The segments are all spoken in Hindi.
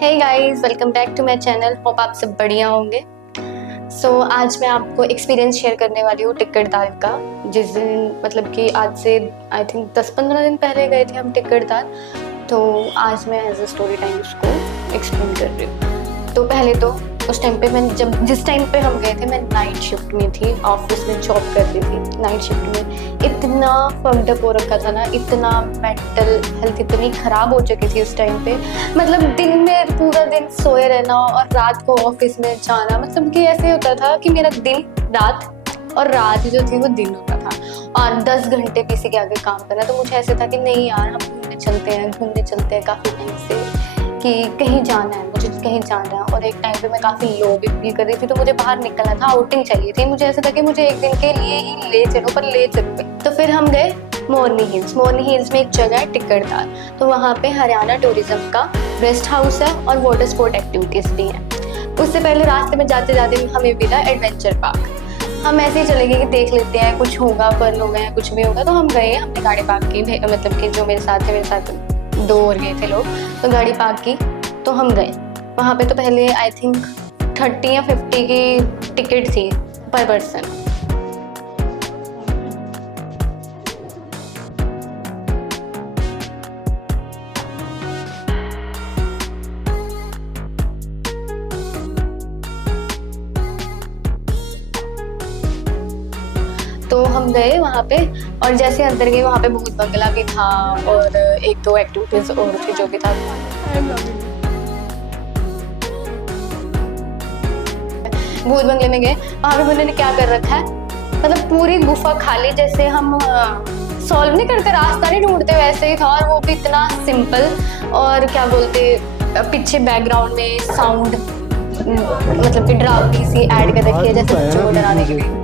Hey guys, welcome back to my channel. Hope आप सब बढ़िया होंगे। आज मैं आपको एक्सपीरियंस शेयर करने वाली हूँ टिक्कर दाल का। जिस दिन मतलब कि आज से आई थिंक 10-15 दिन पहले गए थे हम टिक्कर दाल, तो आज मैं एज अ स्टोरी टाइम उसको एक्सप्लेन कर रही हूँ। तो पहले तो उस टाइम पे मैं जिस टाइम पे हम गए थे मैं नाइट शिफ्ट में थी, ऑफिस में जॉब कर रही थी। नाइट शिफ्ट में इतना फक्ड अप हो रखा था ना, इतना मेंटल हेल्थ इतनी खराब हो चुकी थी उस टाइम पे। मतलब दिन में पूरा दिन सोए रहना और रात को ऑफिस में जाना, मतलब कि ऐसे होता था कि मेरा दिन रात और रात जो थी वो दिन होता था और 10 घंटे पीछे के आगे काम करना। तो मुझे ऐसे था कि नहीं यार, हम घूमने चलते हैं काफ़ी टाइम से कि कहीं जाना है, मुझे कहीं जाना है। और एक टाइम पे मैं काफ़ी लो भी फील कर रही थी, तो मुझे बाहर निकलना था, आउटिंग चाहिए थी। मुझे ऐसा था कि मुझे एक दिन के लिए ही ले चलो, पर ले चलो। तो फिर हम गए मोरनी हिल्स में एक जगह है टिक्कर दाल। तो वहाँ पे हरियाणा टूरिज्म का रेस्ट हाउस है और वाटर स्पोर्ट एक्टिविटीज़ भी हैं। उससे पहले रास्ते में जाते जाते हमें मिला एडवेंचर पार्क। हम ऐसे ही चले गए कि देख लेते हैं, कुछ होगा, फन होगा या कुछ भी होगा। तो हम गए, हमने गाड़ी पार्क की, मतलब कि जो मेरे साथ 2 और गए थे लोग, तो गाड़ी पार्क की। तो हम गए वहाँ पे। तो पहले आई थिंक 30 या 50 की टिकट थी पर पर्सन। तो हम गए वहाँ पे और जैसे अंदर गए वहाँ पे भूत बंगला भी था और 1-2 एक्टिविटीज और थी जो भी था। भूत बंगले में गए, वहाँ पे उन्होंने क्या कर रखा है, मतलब पूरी गुफा खाली, जैसे हम सॉल्व नहीं करते, रास्ता नहीं ढूंढते, वैसे ही था। और वो भी इतना सिंपल, और क्या बोलते, पीछे बैकग्राउंड में साउंड मतलब कि डरावनी सी ऐड कर रखी है, जैसे बच्चों को डराने के लिए।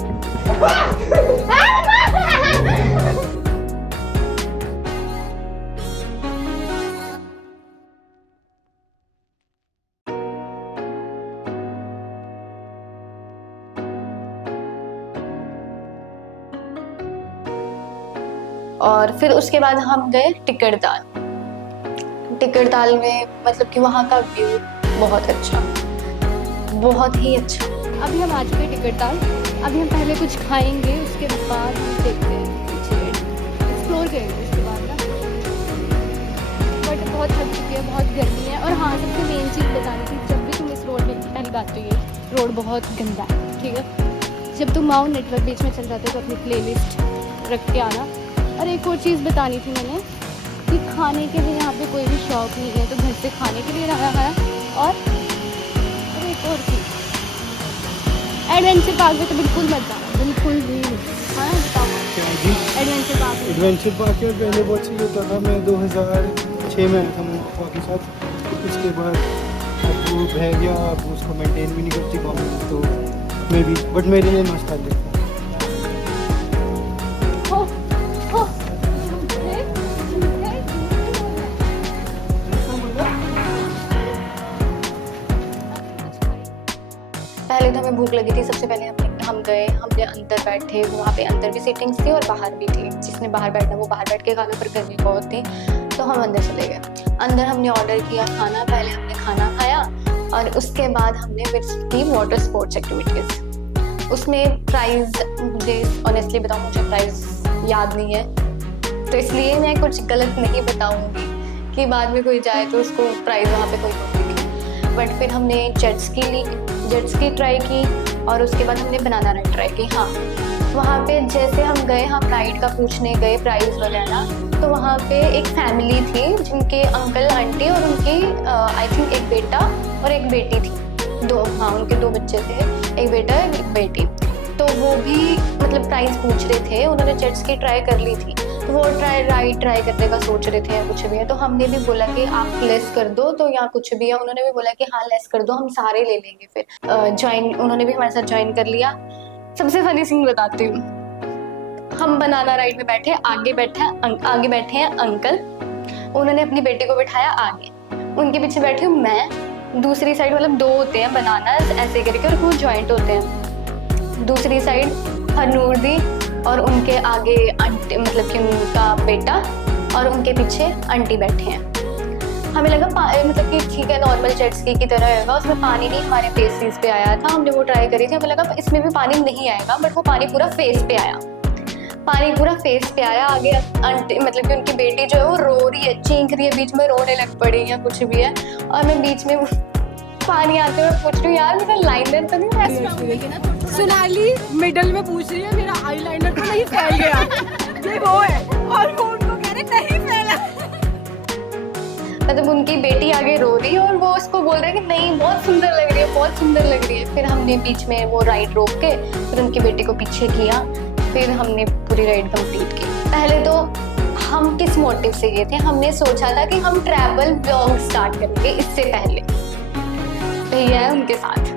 और फिर उसके बाद हम गए टिक्कर दाल में, मतलब कि वहाँ का व्यू बहुत अच्छा, बहुत ही अच्छा। अभी हम आ चुके हैं टिक्कर दाल। अभी हम पहले कुछ खाएंगे, उसके बाद हम देखते हैं, पीछे एक्सप्लोर करेंगे उसके बाद ना। बट बहुत थक चुकी है, बहुत गर्मी है। और हाँ, सबसे मेन चीज़ बतानी थी, जब भी तुम इस रोड में, पहली बात तो ये रोड बहुत गंदा है, ठीक है। जब तुम आओ, नेटवर्क बीच में चल जाते हो, तो अपनी प्लेलिस्ट रख के आना। और एक और चीज़ बतानी थी मैंने कि खाने के लिए यहाँ पे कोई भी शॉप नहीं है, तो घर से खाने के लिए रहा है। और एक और चीज़, एडवेंचर पार्क में तो बिल्कुल मत जाना, बिल्कुल भी नहीं। हाँ बताओ एडवेंचर पार्क में पहले बहुत सही होता था। मैं 2006 में आया था मेरे पापा के साथ। उसके बाद अब वो बह गया, अब उसको मेंटेन भी नहीं करती गवर्नमेंट, तो मैं भी, बट मेरे लिए नाश्ता देखता। पहले तो हमें भूख लगी थी। सबसे पहले हमने अंदर बैठे, वहाँ पे अंदर भी सीटिंग्स थी और बाहर भी थी। जिसने बाहर बैठना वो बाहर बैठ के खा लो, पर गर्मी बहुत थी तो हम अंदर चले गए। अंदर हमने ऑर्डर किया खाना, पहले हमने खाना खाया और उसके बाद हमने विजिट की वाटर स्पोर्ट्स एक्टिविटीज़। उसमें प्राइस, मुझे ऑनेस्टली बताऊँ, मुझे प्राइस याद नहीं है, तो इसलिए मैं कुछ गलत नहीं बताऊँगी कि बाद में कोई जाए तो उसको प्राइस वहाँ पे कोई नहीं दिखे। बट फिर हमने जेट स्की ट्राई की और उसके बाद हमने बनाना राइड ट्राई की। हाँ, वहाँ पे जैसे हम गए, हम राइड का पूछने गए प्राइस वगैरह, तो वहाँ पे एक फैमिली थी जिनके अंकल आंटी और उनकी आई थिंक एक बेटा और एक बेटी थी, उनके 2 बच्चे थे, एक बेटा एक बेटी। तो वो भी मतलब प्राइस पूछ रहे थे, उन्होंने जेट स्की ट्राई कर ली थी, तो वो राइड ट्राई करने का सोच रहे थे या कुछ भी है। तो हमने भी बोला कि आप लेस कर दो, तो यहाँ कुछ भी है, उन्होंने भी बोला कि हाँ लेस कर दो, हम सारे ले लेंगे। फिर उन्होंने भी हमारे साथ ज्वाइन कर लिया। सबसे फनी सीन बताती हूँ, हम बनाना राइड में बैठे, आगे बैठे हैं अंकल, उन्होंने अपनी बेटी को बिठाया आगे, उनके पीछे बैठी हूँ मैं। दूसरी साइड मतलब 2 होते हैं बनाना ऐसे करके और वो ज्वाइंट होते हैं। दूसरी साइड हरनूर दी और उनके आगे आंटी, मतलब कि उनका बेटा, और उनके पीछे आंटी बैठे हैं। हमें लगा मतलब कि ठीक है नॉर्मल जेट स्की की तरह होगा, उसमें पानी नहीं हमारे फेस पे आया था। हमने वो ट्राई करी थी, हमें लगा इसमें भी पानी नहीं आएगा, बट वो पानी पूरा फेस पे आया। पानी पूरा फेस पे आया। आगे आंटी मतलब कि उनकी बेटी जो है वो रो रही है, चीख रही है, बीच में रोने लग पड़ी या कुछ भी है, और मैं बीच में पानी आते हुए पूछ रही हूँ यार मेरा लाइनर तो नहीं है। सोनाली मिडल में पूछ रही है मेरा आईलाइनर तो नहीं फैल गया। ये वो है और वो उनको कह रहे नहीं फैला। मतलब उनकी बेटी आगे रो रही है और वो उसको बोल रहे हैं कि नहीं बहुत सुंदर लग रही है, बहुत सुंदर लग रही है। फिर हमने बीच में वो राइड रोक के फिर उनकी बेटी को पीछे किया, फिर हमने पूरी राइड कंप्लीट की। पहले तो हम किस मोटिव से गए थे, हमने सोचा था कि हम ट्रैवल ब्लॉग स्टार्ट करेंगे। इससे पहले भैया है उनके साथ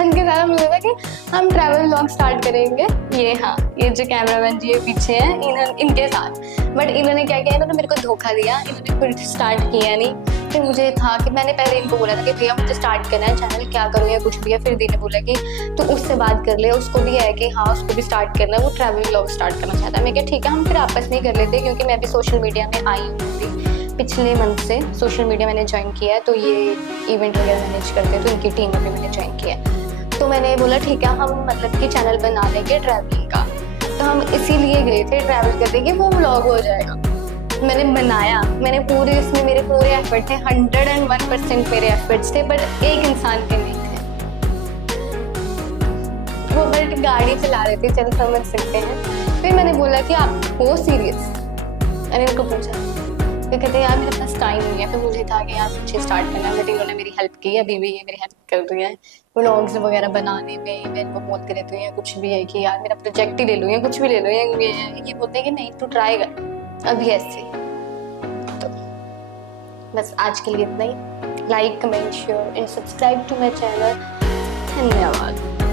हम लोग कि हम ट्रैवल व्लॉग स्टार्ट करेंगे। ये जो कैमरामैन जी पीछे हैं इनके साथ, बट इन्होंने क्या किया, इन्होंने मेरे को धोखा दिया, इन्होंने फिर स्टार्ट किया नहीं। फिर मुझे था कि मैंने पहले इनको बोला था कि भैया मुझे स्टार्ट करना है चैनल, क्या करूँ या कुछ भी है। फिर दी ने बोला कि तू उससे बात कर ले, उसको भी है कि हाँ उसको भी स्टार्ट करना है, वो ट्रैवल व्लॉग स्टार्ट करना चाहता है। मैं क्या ठीक है हम फिर आपस में ही कर लेते, क्योंकि मैं भी सोशल मीडिया में आई हूँ पिछले मंथ से सोशल मीडिया मैंने ज्वाइन किया है, तो ये इवेंट वगैरह मैनेज करते हैं, तो इनकी टीम में भी मैंने ज्वाइन किया है। तो मैंने बोला ठीक है हम मतलब कि चैनल बना लेंगे ट्रैवलिंग का। तो हम इसीलिए गए थे ट्रैवल करने कि वो व्लॉग हो जाएगा। मैंने बनाया, मैंने पूरे इसमें मेरे पूरे एफर्ट थे, 101% मेरे एफर्ट्स थे, बट एक इंसान के नहीं थे। वो बट गाड़ी चला रहे थे, चल समझ सकते हैं। फिर मैंने बोला कि आप हो सीरियस, मैंने उनको पूछा तो कहते यार मेरे पास टाइम नहीं है। तो मुझे था कि यार मुझे स्टार्ट करना है, बट इन्होंने मेरी हेल्प की, अभी भी ये मेरी हेल्प कर रही है व्लॉग्स वगैरह बनाने में। मैं इनको बोलती रहती हूँ या कुछ भी है कि यार मेरा प्रोजेक्ट ही ले लो या कुछ भी ले लो, ये बोलते हैं कि नहीं तू ट्राई कर अभी ऐसे। तो बस आज के लिए इतना ही। Like comment share and subscribe to my channel. धन्यवाद।